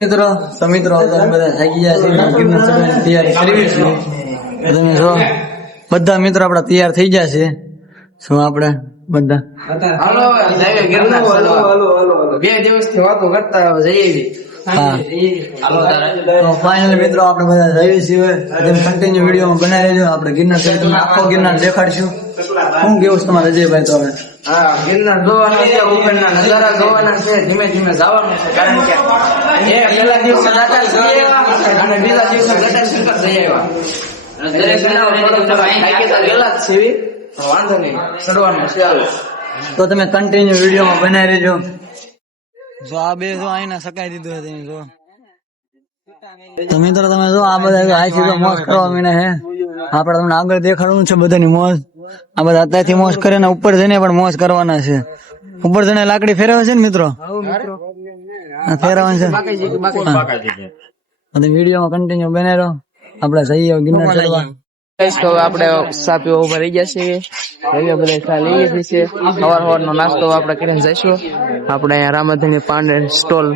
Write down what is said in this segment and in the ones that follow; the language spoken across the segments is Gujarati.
મિત્રો સમિત્રો તમે બધા થાકી ગયા છે ગિરનાર ચડવાની તૈયારી કરવી છે. તમે જો બધા મિત્રો આપડા તૈયાર થઈ ગયા છે. શું આપણે બધા હાલો ગિરનાર ચડવા 2 દિવસથી વાતો કરતા જઈએ. હા તો ફાઇનલ મિત્રો આપણે બધા જઈએ છીએ. તમે કન્ટિન્યુ વિડીયોમાં બનાવી રહેજો. આપણે ગિરનાર ચડી તમને આખો ગિરનાર દેખાડશું. શું કેવું છે તમારે અજયભાઈ? તો હવે હા, ગિરનાર જોવાના છે, ઉપરના નજારા જોવાના છે, ધીમે ધીમે જવાનું છે. કારણ કે પહેલા દિવસે દાદા જઈ આવ્યા અને બીજા દિવસે ગટા શંકર જઈ આવ્યા. દરેક થાકી તો ગયેલા જ છીએ, પણ વાંધો નહીં, ચડવાનું છે. હાલો તો તમે કન્ટિન્યુ વિડીયોમાં બનાવી રહેજો. જો આ બે જો આઈને સકાઈ દીધું છે. તમે જો તો મિત્રો તમે જો આ બધા આથી તો મોજ કરવા મીને હે. આપણે તમને આગળ દેખાડવું છે બધાની મોજ. આ બધા અત્યારથી મોજ કરે ને ઉપર જઈને પણ મોજ કરવાના છે. ઉપર જઈને લાકડી ફેરવે છે ને મિત્રો, ફેરવવાનું છે. તમે વિડીયોમાં કન્ટિન્યુ બને રહો. આપણે જઈએ ગિરનાર ચડવા. તો આપણે ચા પીવા ઉભા રહી ગયા છીએ. બધા ચા લઈ લીધી છે. સવારનો નાસ્તો આપણે કરીને જઈશું. આપણે અહીંયા રામાધણી પાન સ્ટોલ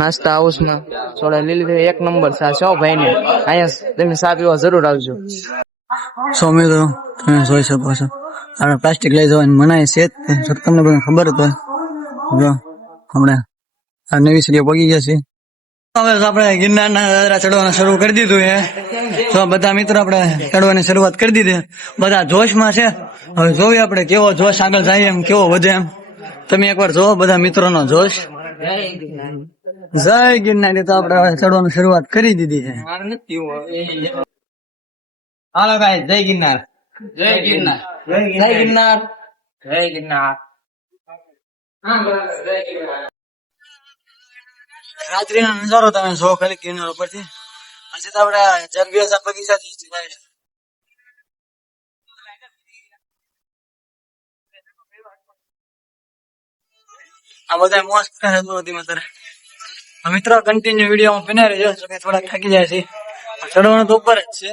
નાસ્તા હાઉસમાં સોડા લઈ લીધી. 1 નંબર ચા છે ભાઈ ને. અહીંયા તમે ચા પીવા જરૂર આવજો. સો મિત્રો તમે જોઈ શકો છો આપણે પ્લાસ્ટિક લઈ જવાની મનાય છે જ. તમને બધું ખબર જ હોય. જો હમણાં આ નવી સીડીઓ પગી ગયા છે. હવે આપણે ગિરનારના દાદરા ચડવાનું શરૂ કરી દીધું છે. તો બધા મિત્રો આપણે ચડવાની શરૂઆત કરી દીધી. બધા જોશમાં છે. હવે જોઈએ આપણે કેવો જોશ આગળ જાય એમ, કેવો વધે એમ. તમે એકવાર જોવો બધા મિત્રોનો જોશ. જય ગિરનારી. તો આપણે હવે ચડવાની શરૂઆત કરી દીધી છે. હાલો ભાઈ, જય ગિરનાર. જય ગિરનાર. જય ગિરનાર. જય ગિરનાર. રાત્રિનો નજારો તમે જો ખાલી ગિરનાર ઉપરથી. હજી તો આપણે જરબિયા બગીચાથી આ બધા મોજ કરે છે. મિત્રો કન્ટિન્યુ વિડીયોમાં બને રહેજો. થોડાક થાકી જાય છે. ચડવાનું તો ઉપર જ છે.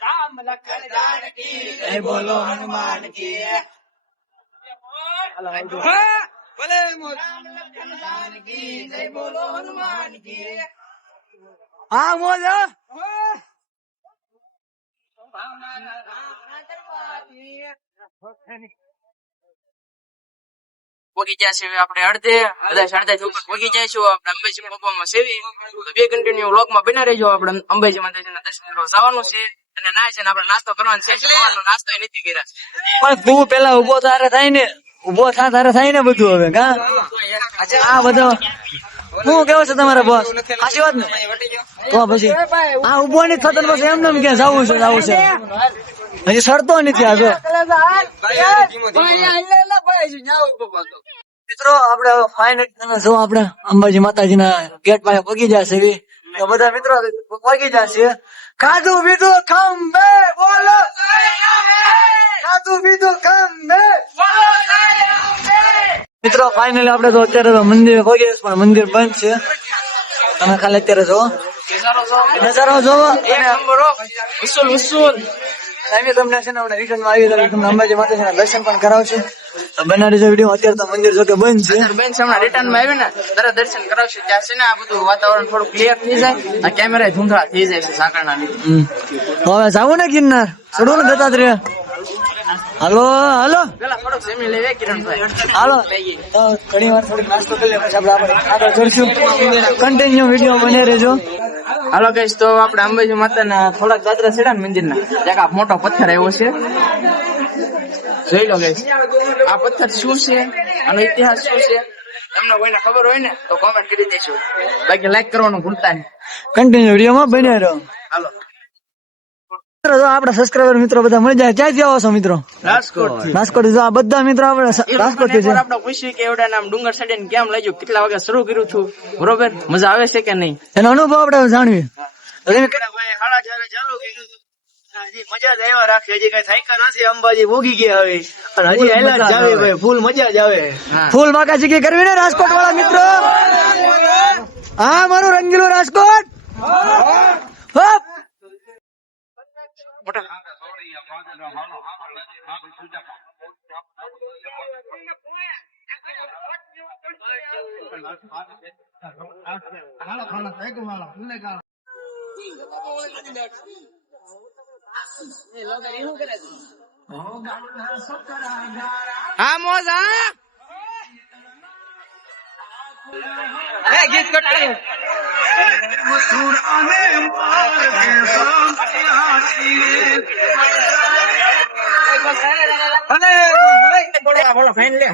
રામ લખન જાનકી જય બોલો હનુમાન કી. ભલે રામ લખન જાનકી જય બોલો હનુમાન કી. હા મોજ. પોગી ગયા છે આપણે અડધે ઉપર પોગી જઈશું. આપણે અંબાજી બાપામાં સેવી તો 2 કન્ટિન્યુ વ્લોગમાં બના રહેજો. આપણે અંબાજી માતાજીના દર્શન કરવા જવાનું છે અને ના છે ને આપણે નાસ્તો કરવાનો છે. સવારનો નાસ્તો નથી કર્યા. પણ તું પેલા ઉભો તારે થાય ને, ઉભો તારે થાય ને બધું. હવે કા આ બધો શું કેવું છે તમારા બોસ? સાચી વાત ને? તો પછી આ ઉભો નથી થતો પછી એમને ક્યાં જવું છે હજી સરતો નથી. આ જો મિત્રો આપણે ફાઇનલ જો આપણે અંબાજી માતાજીના ગેટ પાસે પગી જશે. તો બધા મિત્રો પગી જશે. ખાધું પીધું ખંભે બોલો, ખાધું પીધું ખંભે. મિત્રો ફાઇનલી આપણે તો અત્યારે તો મંદિર પગી, પણ મંદિર બંધ છે. તમે ખાલી અત્યારે જોવો નજારો જોવો. તમને છે ને રિટર્ન માં આવી તમને અંબાજી માતાજીના દર્શન પણ કરાવશું. બનાવી દેજો વિડીયો. અત્યારે તો મંદિર જો કે બંધ છે. હમણાં રિટર્ન માં આવી ને તરત દર્શન કરાવશું. ત્યાં છે ને આ બધું વાતાવરણ થોડું ક્લિયર થઈ જાય. આ કેમેરા ધૂંધળા થઈ જાય છે સાંકળના લીધે. તો હવે જાવું ને ગિરનાર ચડવું ને દત્તાત્રેય. હાલો હાલો પેલા થોડુંક જમી લેવે કિરણભાઈ. હાલો તો ઘણી વાર થોડીક નાસ્તો કરી લે પછી આપણે આગળ ચડશું. કન્ટિન્યુ વિડીયો બને રહેજો. હાલો ગાઈસ, તો આપણે અંબાજી માતાના થોડાક દાદરા છેડા ને મંદિરના એક આ મોટો પથ્થર આવ્યો છે. જોઈ લો ગાઈસ, આ પથ્થર શું છે, આનો ઇતિહાસ શું છે, તમને કોઈને ખબર હોય ને તો કોમેન્ટ કરી દેજો. બાકી લાઈક કરવાનું ભૂલતા નહીં. કન્ટિન્યુ વિડીયોમાં બને રહો. હાલો આપડા સબસ્ક્રાઈબર મિત્રો બધા મળી જાય. ક્યાંથી આવો છો મિત્રો? રાજકોટ. જો આ બધા મિત્રો આપણે રાજકોટ થી છે. આપણે પૂછ્યું કે એવડા નામ ડુંગર ચડીને કેમ લાગ્યું, કેટલા વાગે શરૂ કર્યું છું, બરોબર, મજા આવે છે કે નહીં, એનો અનુભવ આપણે જાણવી. હજી મજા જ આવ્યા રાખે, હજી કઈ થાક્યા નથી, અંબાજી ભોગી ગયા હવે અને હજી હેલા જ જાવે ભાઈ, ફૂલ મજા જ આવે. ફૂલ બાકાજી કરવી ને રાજકોટ વાળા મિત્રો. હા મારું રંગીલું રાજકોટ. હોપ. હા મોજ હા ગીત કટાયું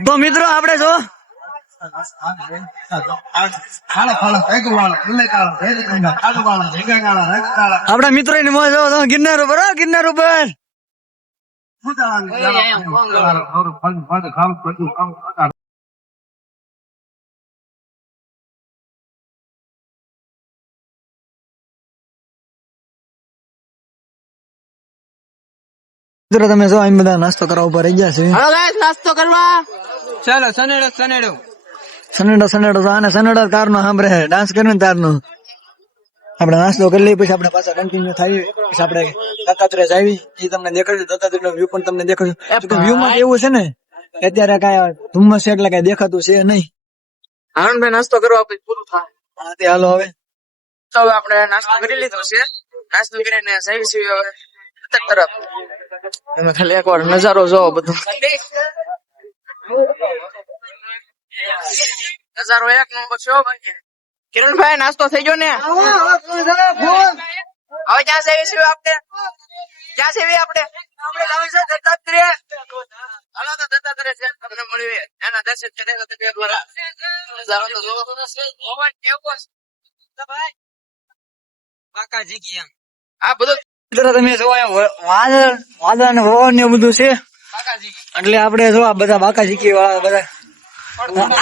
તો મિત્રો આપણે જો આપડા મિત્રો ની મોજ જો ગિરનાર ઉપર હો, ગિરનાર ઉપર. મિત્રો તમે જો અહીં બધા નાસ્તો કરવા ઉપર રહી ગયા છે. હાલો ગાઈસ નાસ્તો કરવા ચાલો. સનેડો સનેડો સનેડો સનેડો તો આને સનેડો કાર નો સાંભળે ડાન્સ કર્યું ને તાર નો. આપણે નાસ્તો કરી લઈએ પછી આપણે પાછા કન્ટિન્યુ થાય. પછી આપણે દત્તાત્રેય જાવી એ તમને દેખાડ્યું, દત્તાત્રેય નો વ્યૂ પણ તમને દેખાડ્યું. વ્યૂ માં એવું છે ને અત્યારે કઈ ધુમ્મસ છે એટલે કઈ દેખાતું છે નહીં. આનંદભાઈ નાસ્તો કરવા પછી પૂરું થાય. હા તે હાલો હવે. તો હવે આપણે નાસ્તો કરી લીધો છે. નાસ્તો કરીને સાહેબ છીએ હવે તરફ. તમે ખાલી એકવાર નજારો જોવો બધો. નજારો એક નંબર છે ભાઈ. કિરણભાઈ નાસ્તો થઈ ગયો ને? હવે ક્યાં છે આપણે? ક્યાં છે આપણે? આપણે જાવું છે દત્તાત્રેય. હાલો તો દત્તાત્રેય છે તમને મળીએ. એના દર્શન કરીને તો બે વાર નજારો તો જોવો તો છે. ઓવર કેવો છે ભાઈ? બાકાજી કી એમ. આ બધું મિત્રો તમે જો વાદળ વાદળ ને પવન ને બધું છે એટલે આપણે જો આ બધા બાકાજી વાળા બધા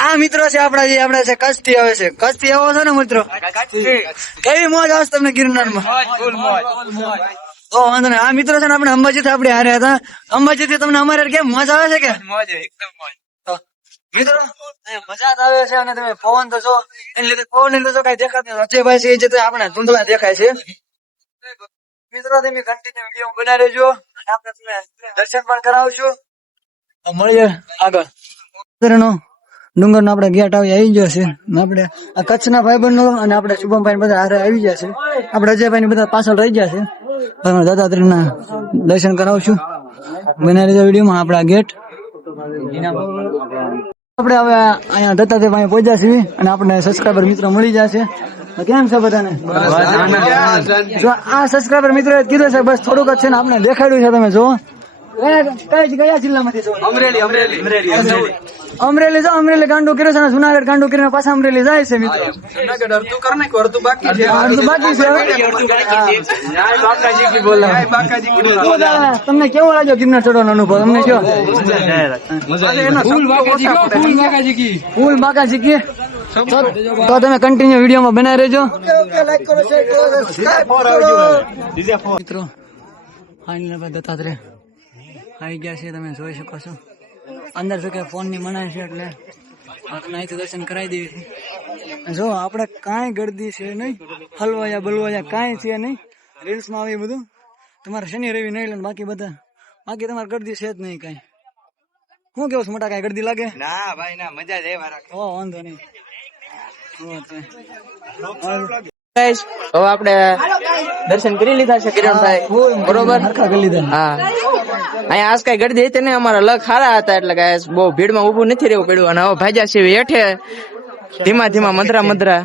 આ મિત્રો છે આપડા જે આપડે છે કચ્છ થી આવે છે. કચ્છ થી આવો છો ને મિત્રો? કેવી મોજ આવશે તમને ગિરનાર માં? તો વાંધો નહીં. આ મિત્રો છે ને આપણે અંબાજી થી આપણે હારે હતા. અંબાજી થી તમને અમારે કેમ મજા આવે છે કે? મોજ એકદમ મોજ. મિત્રો મજા જ આવે છે અને તમે પવન તો જો એને લીધે પવન ને લીધે કઈ દેખાતું નથી. અજયભાઈ છે એ જતો આપણે ધૂંધળા દેખાય છે. મિત્રો તમે કન્ટિન્યુ વિડીયો બનાવી રહેજો અને આપણે તમને દર્શન પણ કરાવશું. મળીએ આગળ. ડુંગર નો આપણે ગેટ આવી ગયો છે. આપણે આ કચ્છના ભાઈબંધ નો અને આપણે શુભમભાઈ બધા હારે આવી ગયા છે. આપણે અજયભાઈ ને બધા પાછળ રહી ગયા છે. દત્તાત્રેય ના દર્શન કરાવશું. બનાવી રહેજો વિડીયોમાં આપણા ગેટ. આપણે હવે અહીંયા દત્તાત્રેય પાસે પહોંચ્યા છીએ અને આપણે સબસ્ક્રાઈબર મિત્રો મળી જશે. કેમ છે બધાને? જો આ સબસ્ક્રાઈબર મિત્રો કીધું છે બસ થોડુંક જ છે ને આપણે દેખાડ્યું છે. તમે જો કયા જિલ્લામાંથી છો? અમરેલી જો અમરેલી ગાંડું કર્યું છે અને જુનાગઢ ગાંડું કરીને પાછા અમરેલી જાય છે મિત્રો. અડધું બાકી છે. તમને કેવો લાગ્યો ગિરનાર ચડવાનો અનુભવ? તમને કયો? ફૂલ બાકાજી કી. તો તમે કન્ટિન્યુ વિડીયોમાં બનાવી રહેજો. મિત્રો દત્તાત્રેય આવી ગયા છે. તમે જોઈ શકો છો અંદર જો કે ફોન ની મનાય છે એટલે આપણે અહીંથી દર્શન કરાવી દેવી છે. જો આપણે કાંઈ ગરદી છે નહીં, હલવાયા બલવાયા કાંઈ છે નહીં. રીલ્સ માં આવી બધું તમારે શનિ રવિ નહીં લે બાકી તમારે ગરદી છે જ નહીં કાંઈ. શું કેવું મોટા કાંઈ ગરદી લાગે? ના ભાઈ ના, મજા જ આવ્યા રાખે. વાંધો નહીં. હવે આપણે દર્શન કરી લીધા છે કિરણભાઈ, બરોબર? કરી લીધા. હા, અહીંયા આજ કઈ ગરદી હતી ને, અમારા લગ સારા હતા એટલે કઈ બહુ ભીડમાં ઉભું નથી રહેવું પડ્યું. અને હવે ભાજ્યા છે હેઠે ધીમા ધીમા મંદરા.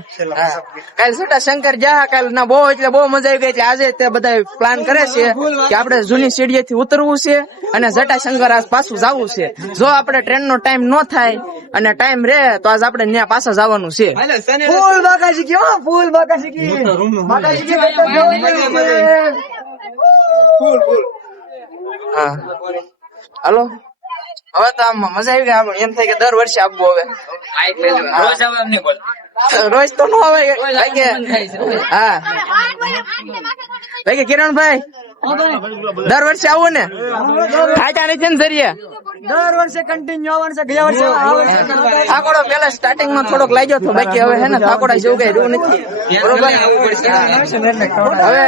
કાલ છોટા શંકર જા કાલ ના બહુ એટલે બહુ મજા આવી ગઈ. એટલે આજે તે બધા પ્લાન કરે છે કે આપણે જૂની સીડીએ થી ઉતરવું છે અને જટા શંકર આજ પાછું જવું છે. જો આપણે ટ્રેન નો ટાઈમ ન થાય અને ટાઈમ રે તો આજ આપણે ત્યાં પાછા જવાનું છે. ફૂલ બાકાજી કી, ફૂલ બાકાજી કી. હા હાલો, હવે તો આમ મજા આવી ગઈ. એમ થાય કે દર વર્ષે આપવું હવે. રોજ તો નો આવે ભાઈ કે હા ભાઈ કે કિરણભાઈ દર વર્ષે આવો ને ખાતા નથી ને ધરીએ દર વર્ષે કન્ટિન્યુ આવવાનું છે. ગયા વર્ષે થાકોડો પેલા સ્ટાર્ટિંગ માં થોડોક લાગ્યો હતો બાકી હવે હે ને થાકોડા જેવું કઈ રહ્યું નથી બરોબર હવે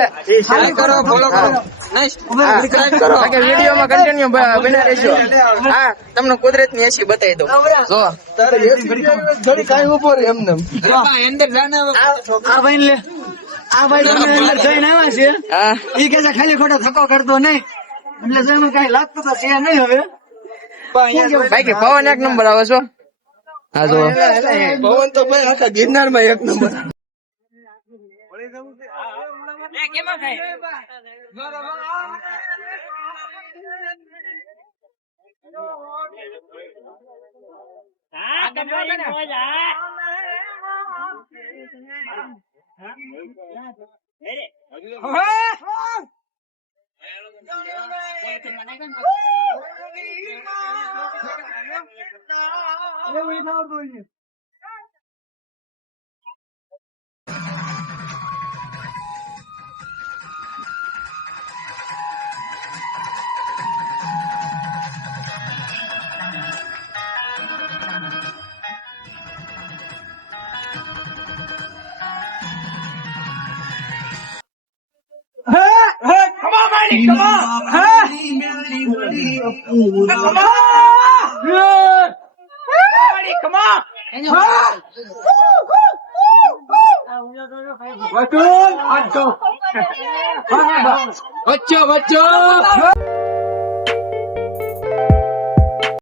વિડીયો માં કન્ટિન્યુ બના રહેજો. હા તમને કુદરત ની એસી બતાવી દઉં જો આ ભાઈ લે આ ભાઈ તમને અંદર જઈને આવ્યા છે. હા ઈ કે છે ખાલી ખોટો ધક્કો કરતો નહીં એટલે જેનું કઈ લાગતું તો છે નહીં હવે. ભાઈ કે પવન એક નંબર આવે છો. હા જો પવન તો ભાઈ આખા ગિરનાર માં એક નંબર. બચ્ચો